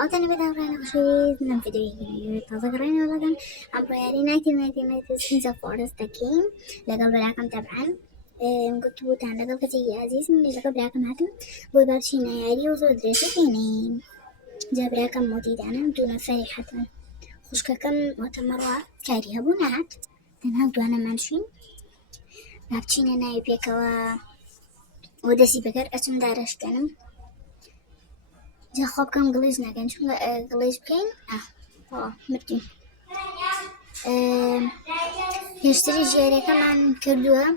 زعلت أنا بدأ أنا شيء من فيديو تذكرين ولا كان عبري نايتي سنزا فورست كيم لقل براكم طبعا قلت بوتان لقل كتي عزيز من لقل براكم هاتم بوي بابشينا ياري وزو دريسي فينين جا براكم موتي دانا دون فريحة خوشك كم وتمرة كاري هبونات تنها دوانا منشين بابشينا ناي بيكوا ودسي بكر أتم دارش كنم جا خوب كم قليج ناكن شو قليج بكين مرتين يشتري جيري كمان كردوها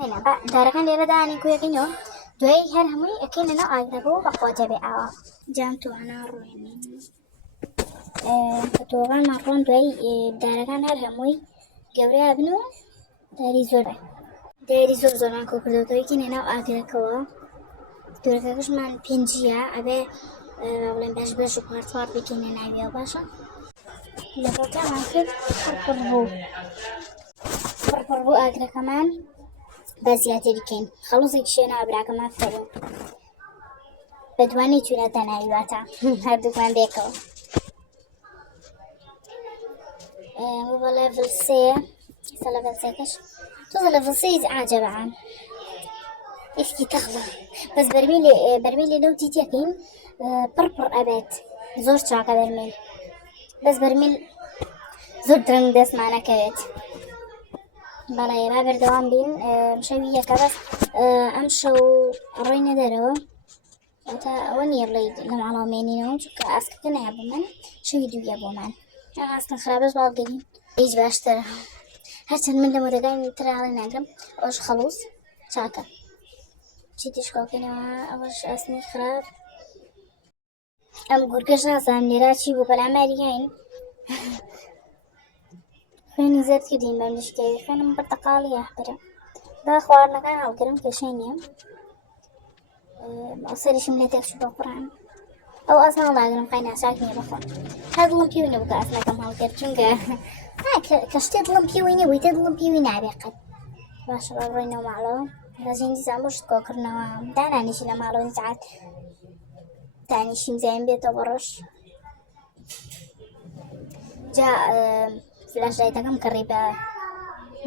هنا بقى داركان ليلة داني كويا كينيو دوي هر همي أكين أنا أغرقو بقوة جبعا جامتو أنا رويني فتوغان مرون دوي داركان هر همي جوري أبنو داري زور زوران كو كردو دوي كين أنا أغرقو دوركاكش من بينجيا أبي ولين باش وبارتوار بكين أنا أبيو باشا لقطع عن فربو أقرأ كمان بازياتي ديكين خلص يكشينا أبرا كمان فرو بدواني تونا تنايواتا هردو كمان بيكو هو ليفل سي ليفل سيكش توصل ليفل سي عجب عن إفكي تخلى بس برميلي لو تيتيكين بربر أبات زور شاكا برميل بس برميل زور درنگ دست معنا كويت بەڵێ با بەردەوام بین شەویەکە بەس ئەمشەو ڕێی نەدەرەوە تا ئەوە نییە بڵێیت لەم ئاڵاومێنینەوە چونکە ئاسکەکە نایە بۆمان شەوی دوویە بۆمان ئاسکن خراپەش باڵگەرین هیچ باشترە هەرچەند من لە مۆدەکانی تراڵی ناگرم ئەوش خەڵووس چاکە چیتیش کۆکەینەوە ئەوەش ئاسنی خراپ ئەم گورگەش نازانم لێرە چی بوو پەلاماریگاین خوێنی زەرد کردین بەم لشتەیە خوێنم پرتەقاڵیە برە با خواردنەکان هەڵگرم کێشەی نییە سەریشم لێ تێکچوو بە قورئان ئەو ئاسمە هەڵاگرم قای ناچاک نییە بخۆم هەر دڵم پێوی نەبوو کە ئاسمەکەم هەڵگرت چونکە کە شتێ دڵم پێوی نەبووی تێ دڵم پێوی نابێ قەت باشە با بڕۆینەوە ماڵەوە ڕێژین دیسان بۆ شت کۆکردنەوە دانانیشی لە ماڵەوە ساعات دانیشیم زین بێتەوە بەڕۆژ جا فلاش لایتەکەم کڕی بە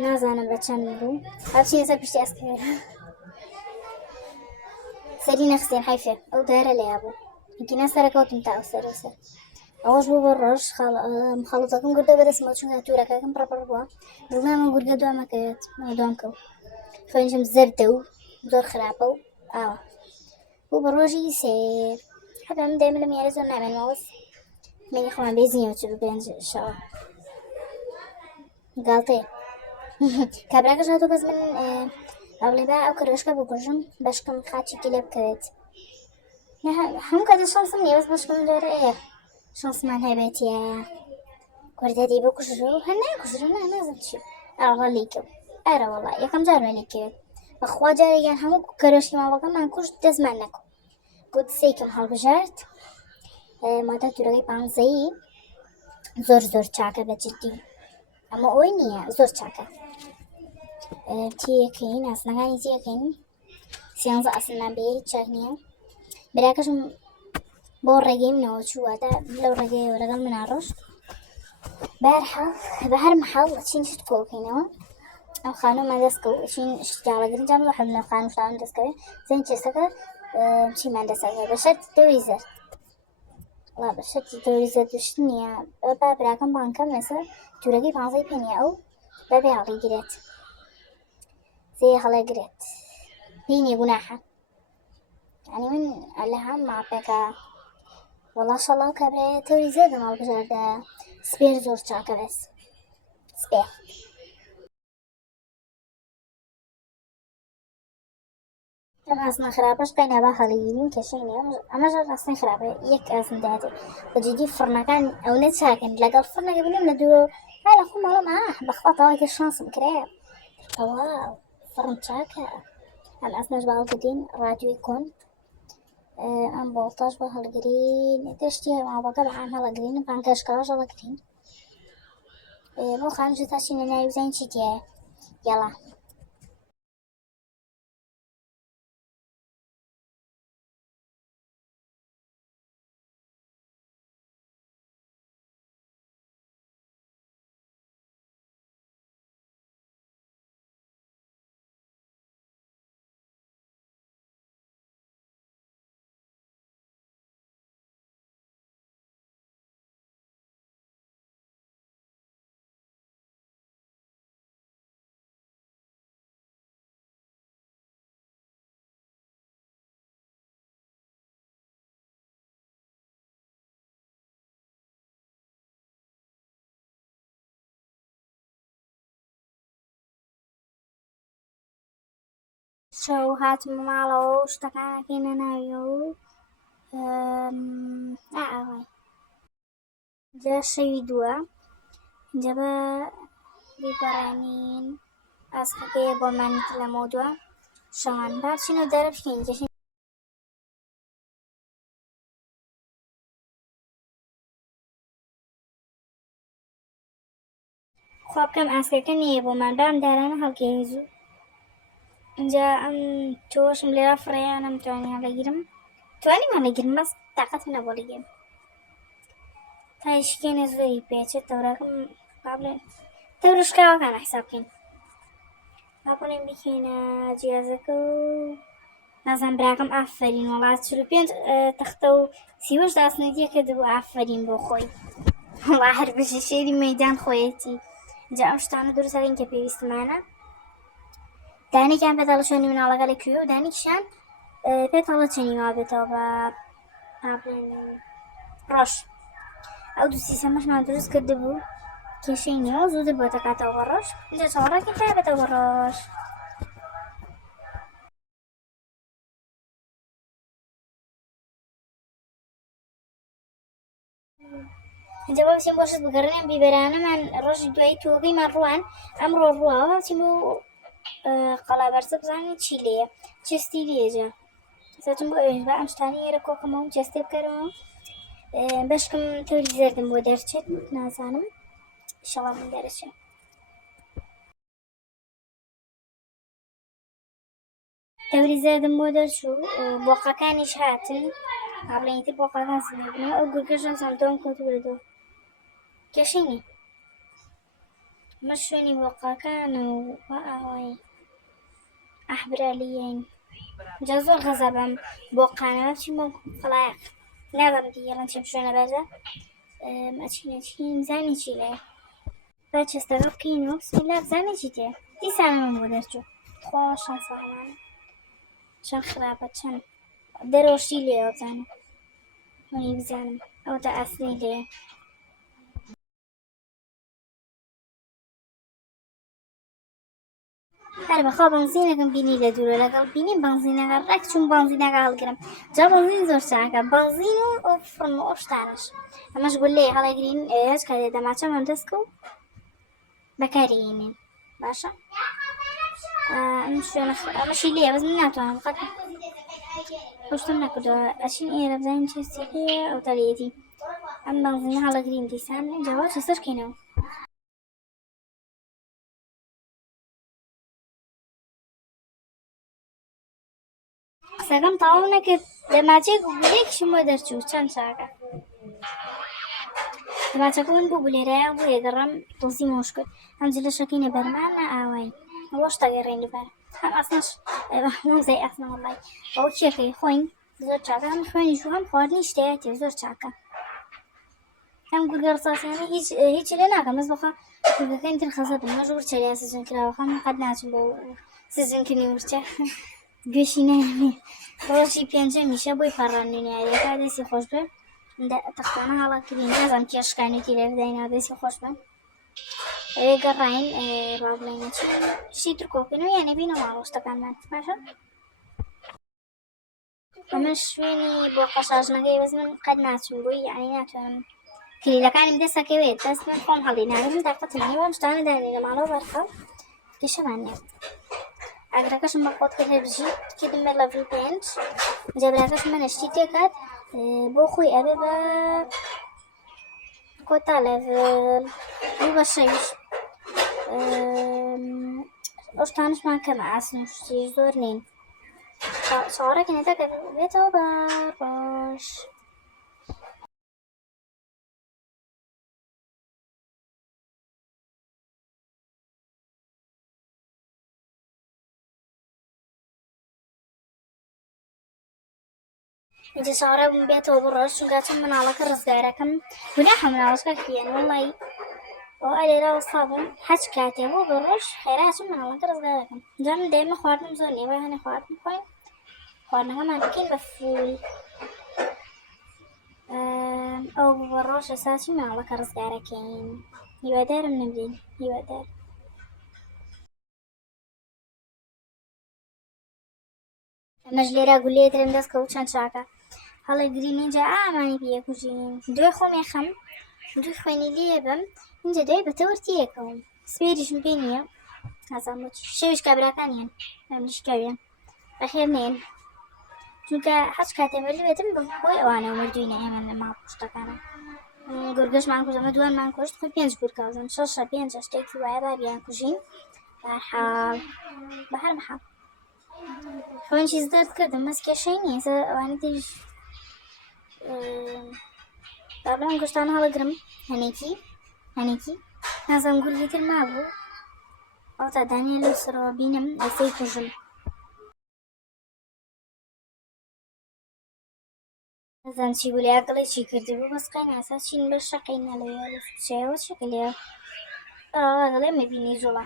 نازانم بە چەند بوو هەرچی لەسەر پشتی ئەسکەوێ سەری نەخستێن حیفێ ئەو دارە لێیا بوو هیچی نەسەرەکەوتم تا ئەو سەرەسەر ئەوەش بوو بۆ ڕۆژ خەڵوتەکەم گوردە بەدەستمەوە چونکە تورەکەکەم پڕپڕ بووە دڵنیامە گورگە دوامەکەوێت دوام کەوت خوێنشم زەردە و زۆر خراپە و ئاوە بوو بە ڕۆژی سێر حەبە من دایما لەم یارە زۆر نامێنمەوە مێنی خۆمان بێزیینەوە چ بە پێنج شەوە گاڵتەیە کابراکەش هاتوو بەس من ئەوڵێ با ئەو کەروەشکە بکوژم بەشکم خاچێکی لێ بکەوێت هەموو کاتە شانسم نییە بەس بەشکم لێرە شانسمان هەبێتیە کوردەدی بکوژرە و هەر ناکوژرە نازم چی ئاڕە لیکەوت ئەرە وەڵا یەکەم جارمە لیکەوێت بەخوا جارێکیان هەموو کەروەشکی ماڵەکەمان کوشت دەستمان نەکەوت گوت سێکم هەڵبژارد مادە تورەکەی پانزەیی زۆر چاکە بەجددی ئەمە ئەوەی نییە زۆر چاکە تیەکەین ئاسنەکانی تیەکەین سیانزە ئاسنمان بێ هیچ چاک نییە براکەشم بۆ ڕێگەیمنەوە چووەتە لەو ڕێگەیەوە لەگەڵ منە ڕۆژ بەهەرحاڵ بە هەر مەحاڵ چین شت کۆکەینەوە ئەو خانوومان دەستکەوت چین شتیاڵە گرنجام بۆ حەبنە خانووشان دەستکەوێت زەین چێستەکە چیمان دەسەکە بە شەرت دەوری زەرد وا بە شەرتی دەوری زەرد شت نییە با براکەم بانکەم لەسەر تورەکەی پانزەی پێنیە ئەو بەبێ هەڵیگرێت زێ هەڵەگرێت بینێ گوناحە یعنی من لە هەم ماپێکە وەڵا شەڵاو کابرایە تەوری زێدە هەڵبژاردە سپێر زۆر چاکە بەس سپێر ئەم ئاسنە خراپەش قەینا با هەڵیگیرین کێشەی نییە ئەمەش ئاسنی خراپە یەک ئاسن دەهاتێ بەجددی فڕنەکان ئەو نە چاکن لەگەڵ فڕنەکە بنێم لە دوورە لە خۆ ماڵم بەخوا تەواوی شانسم کرایە تەواو فڕن چاکە ئەم ئاسنەش باڵگەدین ڕادیۆی کۆن ئەم بۆڵتاش بە هەڵگرین تشتی ماڵەکە بەعام هەڵەگرین و پانکەشکاش هەڵەگرین بۆ خانووشە تا چینە ناوی بزانین چی تایە یاڵا شەو هاتمە ماڵەوە و شتەکانەکەی نەناویەوە و ئاوای جا شەوی دووە اینجا بە بیگەڕێنین ئاسکەکەیە بۆمانیت لەمە دووە شەوان با بچینەوە دەرە بکەین جەژین خوا بکەم ئاسکەکە نییە بۆمان بام دارانە هەڵگەین زوو اینجا ئەم تۆشم لێرە فڕێیان نەمتوانی هەڵەگیرم توانیم هەڵەگیرم بەس تاقەتم نەبووە لەگەم تا یشکێنە زۆری پێچێت تەورەکەم با بڵێن تەورە شکاوەکانە حیساب بکەین با بڵێن بکەینە جیازەکە و نازانم براکەم ئافرین وڵات 45 تەختە و 38 داسنەدیە کردبوو ئافرین بۆ خۆی وڵا هەر بژی شێری مەیدان خۆیەتی اینجا ئەم شتانە دروستەکەین کە پێویستمانە دانێکیان پێداڵە چۆنی مناڵەکە لەکوێ و دانێکیشیان پێتاڵە چەنی وا بێتەوە بە با بڵێن ڕۆژ ئەو دوو سیستەمەشمان دروست کردبوو کێشەی نییە و زوو دەبێتە کاتەوە بە ڕۆژ اینجا چاوەڕێکی تا بێتەوە بە ڕۆژ اینجا بۆ بچین بۆ شت بگەڕێنێن بیبەرانەمان ڕۆژی دوایی تۆگەیمان ڕوان ئەمڕۆ ڕواوە بچین بۆ قەڵابەرزە بزانین چی لێیە چستی لێجە سەچم بۆ ئەوێش بە ئەم شتانی ئێرە کۆکەمەوە و جەستێ بکەرەوە بەشکم تەوری زەردم بۆ دەرچێت نازانم ئینشەڵا من دەرەچێت تەوری زەردم بۆ دەرچوو بۆقەکانیش هاتن با بڵێن ئیتر بۆقەکان زیندەبنەوە ئەو گورگەشم سامتۆم کەوتووەدەوە کێشەی ئەمە شوێنی بۆقەکانە و ئاوای ئاحبرالیەین جا زۆر غەزە بەم بۆقانەوە بچین بۆ خەڵایەق نازانم دیگەڵەن چێم شوێنە بەرزە ئەچین زانی چی لێیە با چەستەکە بکەینەوە بسمیلا بزانێ چی تێ دیسانە من بۆ دەرچوو خوا شانسەڵامانە چەند خراپە چەند دەرەوەشتی لێیە بزانم وەنی بزانم ئەو تا ئاسنی لێیە هەر بەخوا بەنزینەکەم بینی لە دوورە لەگەڵ بینیم بەنزینەکە ڕێک چوون بەنزینەکە هەڵگرم جا بەنزین زۆر چاکە بەنزین و ئەو فڕن و ئەو شتانەش ئەمەش گولەیە هەڵەگرین هێچ کاتێ دەماچەمان دەستکە و بەکارهێنین باشە ئەم شوێنە ئەمەشی لێیە بەس من ناتوانم فقەت ئەو شتم نەکردەوە ئەچین ئێرە بزانین چێستی هەیە ئەو تەلێتی ئەم بەنزینە هەڵەگرین دیسان جاوا چێسەر بکەینەوە قسەکەم تەواو نەکرد دەماچەی گوگلێکیشم بۆ دەرچوو چەند چاکە دەماچەکە من بوو لێرەیە بۆ یەگەڕەم دۆزی مۆش کرد ئەم جلەشەکەینە بەرمانە ئاوای ئەوە شتەگەڕێن لەبەر هەم ئەسنەش مۆزەی ئەسنە وەڵڵای ئەو کێکەی خۆین زۆر چاکە هەم خوێنیش و هەم خواردنی شتەیە تێ زۆر چاکە ئەم گورگە ڕساسیانە هیچ لێ ناکەم بەس بەخوا گورگەکەی تر خەزە بن مەش ورچەریان سزن کراوە خەم قەت ناچم بۆ سزنکردنی ورچە گوێشی نایێ ڕۆژی پێنجەمیشە بۆی پەڕاندنی یاریەکە دەستی خۆش بێ تەختانە هەڵاکردین نازانم کێشەکانێکی لێ بداینەوە دەستی خۆش بن گەڕاین با بڵێنە شتی تر کۆکردنەوە یانە بینە ماڵەوە شتەکانمان باشە ئەمە شوێنی بۆ قەشاژنەکەی بەس من قەت ناچم بۆی یعنی ناتوانم کلیلەکانیم دەسەکەوێت دەست من خۆم هەڵی ناگرم تاقەتم نییە بۆم شتانە دانی لە ماڵەوە بەرخە کێشەمان نییە ئاگرەکەشم بە قۆت کرد بژیت کردم بە لەڤڵ 5 جەبراکەش منە شتی تێکات بۆ خۆی ئەبێ بە کۆتا لەڤڵ بوو بە 6 ئەو شتانشمان کەمە ئاسن و شتی زۆر نین چاوەڕێکی نێتەکە بێتەوە بە ڕۆژ اینجا چاوەڕێ بووم بێتەوە بە ڕۆژ چونکە چەند مناڵەکە ڕزگارەکەم گوناحە مناڵەکە کێن وەڵڵی ئەو ئەلێرا وەستا بووم حەج کاتێ بۆ بە ڕۆژ خێرا چەند مناڵەکە ڕزگارەکەم جا من دەیمە خواردنم زۆر نییە بۆی هەنێ خواردن بخۆین خواردنەکەمان بکەین بە فول ئەو بە ڕۆژ ئێستا چی مناڵەکە ڕزگارەکەین هیوادارم نەبین هیوادار مەژلێرە گولێترم دەست کەوت چەند چاکە هەڵە گرین اینجا ئامانی پێکوژین دوێ خۆمی خەم دوی خوێنی لێ بم اینجا دوای بەتەوەرتیەکەوم سپێریشم پێ نییە نازانم بۆچی شەویش کابراکانیان ئەمریشکاویان بەخێر نێن چونکە هەچ کاتێمەلی بێتم بۆی ئەوانە مردوینە ئێمە لە ماڵپشتەکانە گورگەشمان کوژ ئەمە دوانمان کوشت خۆی 5 گورگاوزم 6 5 شتێکی وایە بابیان کوژین بەحاڵ بەهەر بەحاڵ خۆن چیز دەرد کردم مەس کێشەی نییە ئەوانە تریش بابلام گشتانە هەڵەگرم هەنێکی نازانم گورگی تر مابوو ئەو تا دانیە لەو سەرەوە بینم ئەسەی کوژم نازانم چی بوو لێ ئەگەڵی چی کردبوو بەس قەی ناسا چین بە شەقی نەلەوێ لە چێوە شەکە لێ ئەگەڵێ مەبینی زوڵە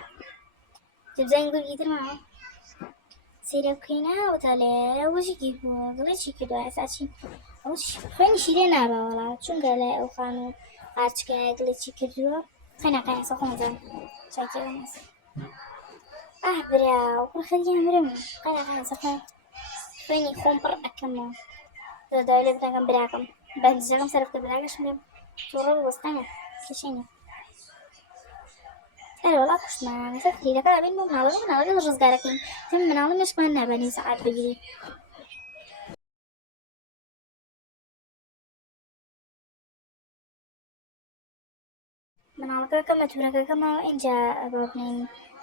دەبزانین گورگی تر ماوە سەیرە بکەینە ئەوتا لێ وەژێکی بوو گەڵێ چی کردووە ئێستا چین ئەو خوێنیشی لێ نابا وەڵا چونکە لای ئەو خان و ئارچکای گەڵێ چی کردووە خەیناقای ئێستا خۆمزان چاکێوە ناسا براو پڕخەریان برم خەیناقای ئێستا خوێنی خۆم پڕ ئەکەمەوە دەداوای لێ بتەکەم براکەم بەندزەکەم سەر بکە براکەشم لێم تووڕە وەستانە کێشەینە وڵا کوشتمان سەر کلیلەکە دابین بۆ مناڵەکە ڕزگارەکەین تم مناڵە مێشکمان نابەنی سەعات بگیری مناڵەکە کەمە تورەکەکەمەوە ئینجا بڵین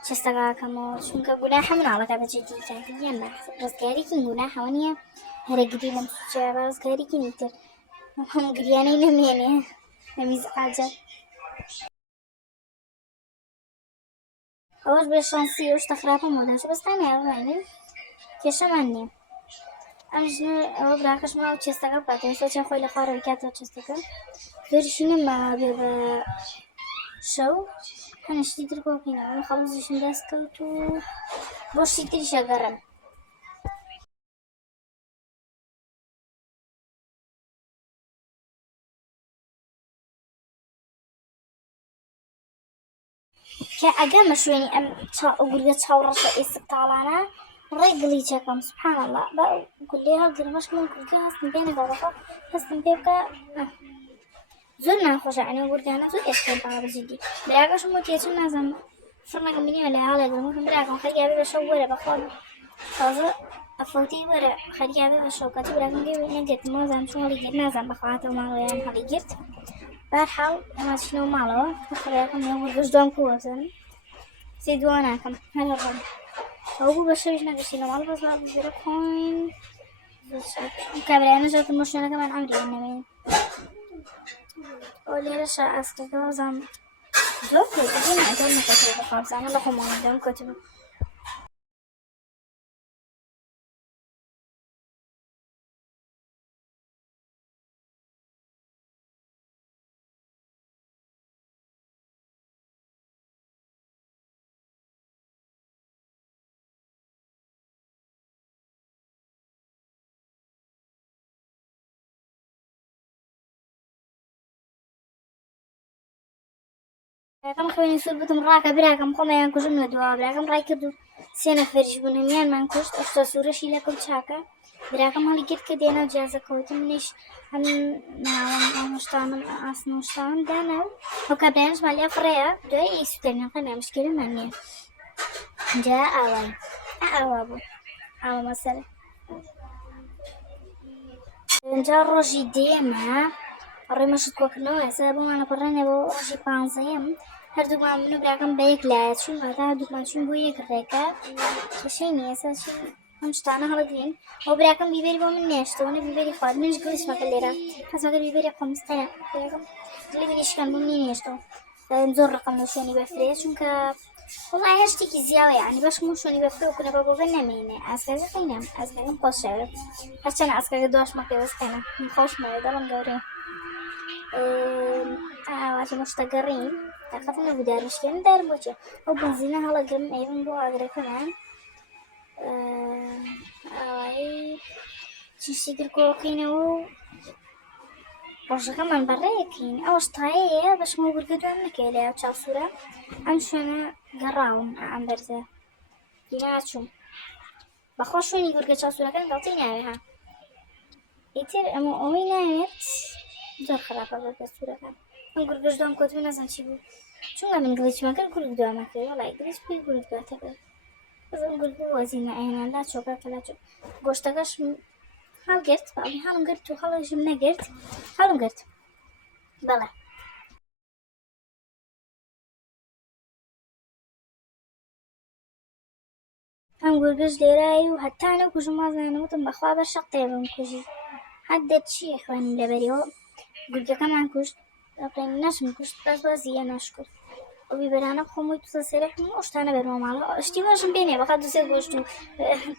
چستەکەکەمەوە چونکە گوناحە مناڵەکە بەجێتی تاکیان ڕزگاریکی گوناحەوە نییە هەرەگیری لەم سوچە ڕزگاریکی نیتر هەموو گریانەی نەمێنێ نەمیز ئاجە ئەوەش بێ شانسی ئەو شتە خراپەمەوە دەمشە بەستانە ڕاینن کێشەمان نییە ئەم ژنە ئەوە براکەشمەوە چێستەکە بکاتەوە سۆچە خۆی لە خوارەوەی کاتەوە چێستەکە فێریشی نەما بێ بە شەو هەنشتی تر بۆ بکەینەوە خەڵوزیشم دەست کەوت و بۆ شتی تریشە گەڕم کە ئەگەمە شوێنی ئەم گورگە چاوڕەشە ئێسپتاڵانە ڕێ گڵیچەکەم سوبحان الله بە گولێ هەڵگرمەش من گورگە هەستم پێ نەگەڕەکە هەستم پێ بکە زۆر ناخۆشە ئەنێ گورگانە زۆر ئێسپێن باڵە بەجددی براکەشم وتی چون نازانم فڕنەکەم بینیوە لە هەڵێگرم وتم براکەم خەریابێ بە شەو وەرە بەخوا تازە ئەفەوتی وەرە خەریابێ بە شەو کاتی براکەم گوێ نەگرتمەوە زانم چۆن هەڵیگرت نازانم بەخواتەوە ماڵەوەیان هەڵیگرت بەرحاڵ ئەمە چینەوە ماڵەوە خەریاکەم ێ وەرگەش دوام کووەزن سێ دووە ناکەم هەرڕۆم ئەو بوو بە شەویش نەگەشتینە ماڵ بەس بێرە کۆین کابرایانە ژەوتم بۆ شوێنەکەمان ئەمریان نەمێن ئەو لێرەشە ئەسکەکە زانم زۆر کۆتبوو نادۆم نەکەتەوە بەخوازانە لە خۆمەوە دەم کۆتبوو براکەم خوێنی سوور بتم ڕاکە براکەم خۆمەیان کوژم لە دووە براکەم ڕای کرد و سێ نەفەریش بوون هەمیانمان کوشت ئەشتە سوورەشی لەکەم چاکە براکەم هەڵی گرت کە دێنە و جیازەکەوتم منیش هەم ناوەم هەشتانم ئاسن و شتانم دانا و ئەو کابرایانشمان لێ فڕەیە دوای سوتەرنەکە مشکلەمان نییە جا ئاوای ئاوا بوو ئاوا مەسەرە اینجا ڕۆژی دێمە ڕێمەشت کۆکردنەوە ئێستا بۆمانە پڕێنێ بۆ ڕۆژی 15ەم هەردوومان من و براکەم بە یەک لایە چوون واتە هەردووکمان چوون بۆ یەک ڕێگە کێشەی نییە ئێستا ئەم شتانە هەڵەگرین ئەو براکەم بیبەری بۆ من نێشتەوە نە بیبەری خوارد منیش گڵیشمەکە لێرە حەزمەکرد بیبەری خۆمستەیە براکەم دڵی منی شکان بۆ منی نێشتەوە زۆر ڕقم لە شوێنی بەفرێ چونکە وڵای هەر شتێکی زیاوە یعنی بەشم و شوێنی بەفرێ و کونە بەبڵێ نەمێنێ ئاسکەکە قەینەم ئاسکەکەم خۆشەوێ هەرچەند ئاسکەکە دۆشمە پێوەستێنە من خۆشمەوێ دەڵم گەورەیە ئاواتە مشتەگەڕین تاقەتم نەبوو دارمشکێن دارم بۆچێ ئەو بنزینە هەڵەگرم ئەیون بۆ ئاگرەکەمان ئاوایی چیشتی تر کۆکەینەوە و ڕۆژەکەمان بەڕێیەکەین ئەوەش تایەیە بەشمە گورگە دوام نەکەی لە چاوسوورە ئەم شوێنە گەڕاوم ئەم بەرزە ناچووم بەخۆ شوێنی گورگە چاسوورەکان گەڵتەی ناوێ ها ئیتر ئەمە ئەوەی ناوێت زۆر خراپە گورگە سوورەکان ئەم گورگەش دوام کۆتبوو نەزان چی بوو چونکە من گڵیچمان کرد گورگ دوامە کرد وەڵای گلیچ پێی گورگ دواتە کرد بەس ئەم گورگ وەزینە ئەهێناندا چۆکە کەلا چۆ گۆشتەکەش هەڵگرت باڵی هەڵم گرت و هەڵەشم نەگرت هەڵم گرت بەڵێ ئەم گورگەش لێرایی و هەتا نەکوژم وازانەوتم بەخوا بەر شەقتێ بم کوژی هەر دەرچیە خوێنم لەبەریەوە گورگەکەمان کوشت ئەڵێن نەشم کوشت بەس بازیە ناشکرد ئەو بیبەرانە خۆمەوەی تووسە سێرەحم ئەو شتانە بەرمە ماڵەوە شتی باشم پێ نییە بەخوا دووسێ گۆشت و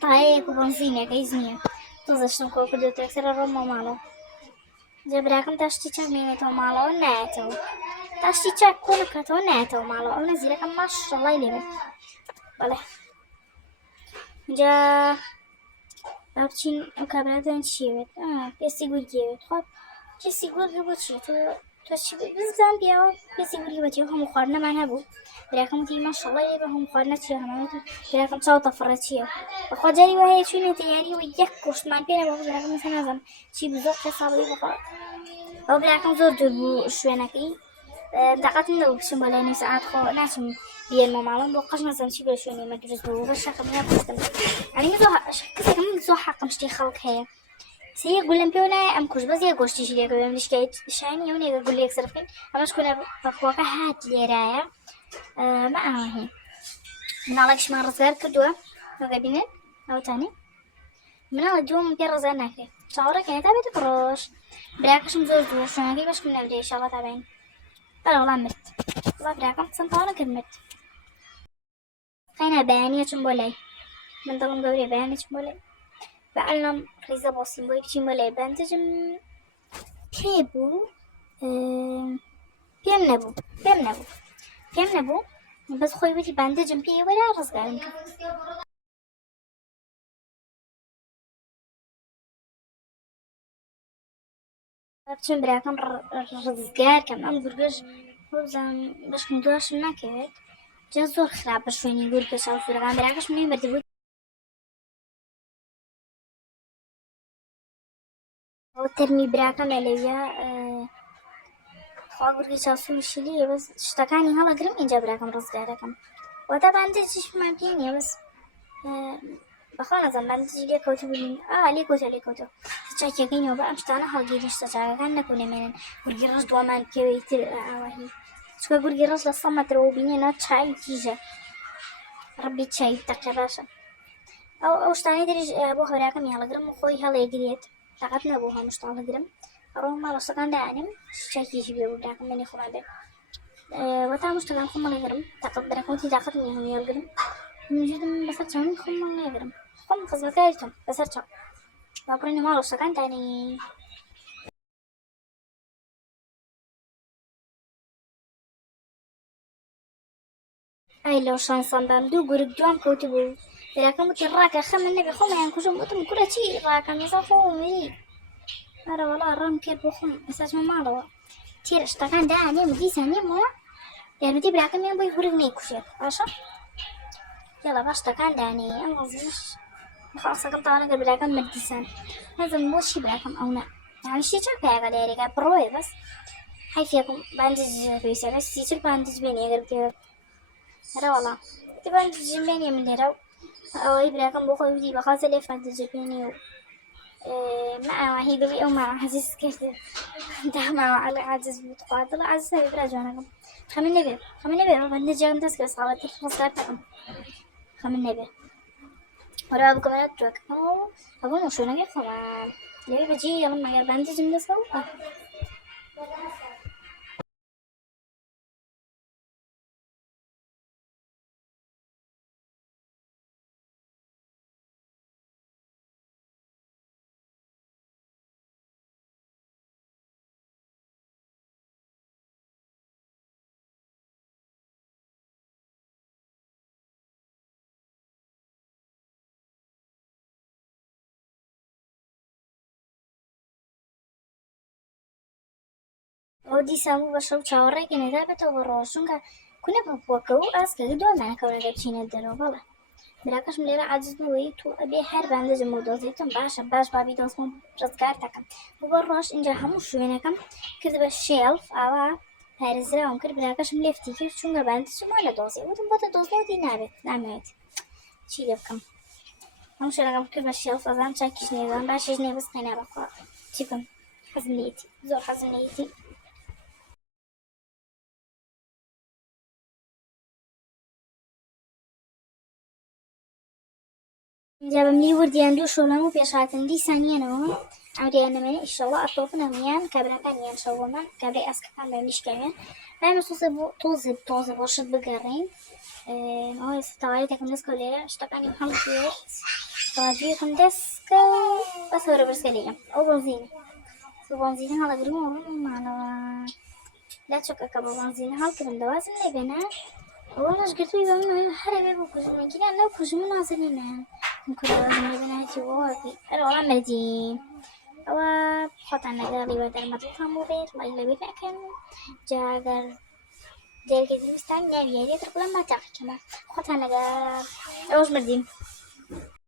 تایەیەک و بەنزینێک هیچ نییە تۆزەشتم کۆ کردوتە یەکسەرە ڕۆمە ماڵەوە جا براکەم تا شتی چاک مێنێتەوە ماڵەوە نایەتەوە تا شتی چاک کۆ بکاتەوە نایەتەوە ماڵەوە ئەو نەزیرەکەم ماشەڵڵای لێبێت بەڵێ جا با بچین ئەو کابرادان چیەوێت پێستی گورگیەوێت خۆ پێستی گورگە بۆ چی تۆ چی بزانام پیاوە پێستی گورگی بەچی هەموو خواردنەمان هەبوو براکەم وتی ماشەڵڵای لێبێ هەموو خواردنە چیە هەمانەوت براکەم چاوتە فڕە چییە بەخوا جاری وایە چوینێتە یاریەوە یەک کوشتمان پێ نەبوو براکەم مثلا نازانم چی بوو زۆر قسابڵی بخوا ئەو براکەم زۆر دوور بوو شوێنەکەی داقەتم نەبوو بچم بۆ لای نوێ سەعات خۆ ناچم بیێنمە ماڵم بۆ قەش نەزانم چی بێ شوێنی ئێمە دروست بوو بە شەقم یا پستم ئەنی کەسێکم زۆر حەقم شتی خەڵک هەیە سەیە گولم پێوە نایە ئەم کوژ بەس یە گۆشتیشی لێکە بێم لیشکای شانی ئەو نێگە گول یەکسەر بکەین ئەمەش کونە بەخۆکە هات لێرایە مە ئاهی مناڵێکشمان ڕزگار کردووە ئەوگە بینێت ئەوتانی مناڵە دووەم پێ ڕزگار ناکرێت چاوەڕێکەکە تا بێتە ڕۆژ براکەشم زۆر دووە شوێنەکەی بەشکم نەبرێ ئینشاڵڵا تا بین بەڵێ وەڵام مرد وڵا براکەم قسەم تەواو نەکرد مرد خەینا بەیانیە چم بۆ لای من دڵم گەورەیە بەیانە چم بۆ لای بەعەلەم ڕیزە بۆسیم بۆی بچین بۆ لای بەندەجم پێ بوو پێم نەبوو بەس خۆی وتی بەندەجم پێی وەرە ڕزگارم کرد بچم براکەم ڕزگار کەم ئەم گورگەش بزانم بەشکم دواشم ناکەوێت جا زۆر خراپە شوێنی گورگە چاوسوورەکان براکەش منێ بەردەبوو ئەو تەرمی براکەمە لەویە خوا گورگی چاوسووریشی لێیە بەس شتەکانی هەڵەگرم ئینجا براکەم ڕزگارەکەم وەتا بەندەجیشمان پێ نییە بەس بەخوا نەزانم بەندەجی لێکەوتە بووین لێکەوتە چاکیەکەینەوە بە ئەم شتانە هەڵگیری شتە چاکەکان نەکوونەمێنن گورگی ڕەش دووامان پێوەی تر ئاواهی چکە گورگی ڕەش لە 100 مەترەوە بینێنە چای تیژە ڕەبی چای تەقێ باشە ئەو شتانەی دەریش بۆ هەوراکەمی هەڵەگرم خۆی هەڵێگرێت تاقەت نەبوو هەموو شتان هەڵەگرم ڕۆم ماڵەشتەکان دانیم چاکیشی بێ بوو براکەم بێنی خۆمان بێت وەتا هەموو شتەکان خۆم هەڵێگرم تاقەت براکەم وتی تاقەت نییە هەمووی هەڵگرم منجدم بەسەر چاومی خۆم هەڵێگرم خۆم خزمەتکاریتم بەسەر چاو با بڕێنە ماڵەشتەکان دانی ئای لەو شانسان بام دوو گورگ دوام کەوت بوو براکەم وتی ڕاکە خەمە نەبێ خۆمەیان کوژم وتم کورە چی ڕاکەم ێستا خۆمی ئەرە وەڵا ڕام کرد بۆ خۆم ئێستاچمە ماڵەوە تێرە شتەکان دانێم دیسان نیمەوە یارمەتی براکەمیان بۆی گورگ نەیکوژێت باشە یاڵا باش شتەکان دانێ ئەم ڕزیش خاڵسەکەم تاوا نەکرد براکەم مرد دیسان نەزانم بۆچی براکەم ئەو نا هەمیشتی چاک پێیاکە لە یاریەکە بڕۆیە بەس حیفێکم باندج پێویستە بەس تیچر باندج بێنێ ئەگەر بکەوێت هەرە وەڵا تی باندج بێنێ من لێرە ئەوەی براکەم بۆ خۆی وتی بەخوازە لێ باندج بێنێ و ما ئاواهی دڵی ئەو ماوە حەزیز کرد دا ماوە ئەڵێ عاجز بوو خوا دڵ عاجز نەبێ برا جوانەکەم خەمن نەبێ باندجێکم دەست کرد ساڵەتر ڕزگار دەکەم خەمن نەبێ وەرا بکەمەوە توێکەکەم و ئەبوو شوێنەکەی خۆمان لێ بەجێ ئەڵم مەگەر باندجم دەستەوە ئەو دیسان بوو بە شەو چاوەڕێکی نەدا بێتەوە بە ڕۆژ چونکە کونە بەپۆکە و ئاسکەکە دوامانەکەونەکە بچینە دەرەوە بەڵێ براکەشم لێرە عاجزبووی تو ئەبێ هەر بەندەجم بۆ دۆزیتم باشە باش بابی دۆزمم ڕزگار دەکەم بۆ ڕۆژ اینجا هەموو شوێنەکەم کرد بە شێڵف ئاوا پارێزراوم کرد براکەشم لێفتی کرد چونکە بەندەجم وانە دۆزی وتم بۆتە دۆزنەوەتی نامێت چی لێ بکەم هەموو شوێنەکەم کرد بە شێڵف ئەزانم چاکیش نێزانم باشیش نێ بەس قەینا بەخوا چی بکەم حەزم لێیەتی زۆر حەزم لێیەتی اینجا بەملی وردیان دوو شۆڵەم و پێشهاتن دیسانیانەوە ئەوریانەمێنێ ئیشەڵڵا ئەتۆپنەمیان کابراکانیان شەوەمان کابرای ئەسکەکان بەمیشکەوێن بایمە تۆزە بۆ شت بگەڕین ئەوە ئێستا تەواویتێکم دەستکەوت لێرە شتەکانی هەم کرد تەواویەکم دەستکە بەس هەورە بەرزکە لێرە ئەو بۆنزینە هەڵەگرمەوە بمانەوە لا چۆکەکە بە بۆنزینە هەڵکردم دەوازم لێ بێنە ئەوە نەشگرتووی بە من هەرەبێ بۆ کوژمەگیران لەو کوژم نازانێنە کوژوازم لێ بێنە هەرچی بۆوەکی ئەرەوەڵام مەردین ئەوە خۆتان لەگەڵی بە دەرمەتڵتان بۆ بێت وەی لەبیر نەکەن جا ئەگەر جێرگە ویستان یاریێتر بڵێم با تاقیکەمە خۆتان لەگەڵ ئەوەش مردین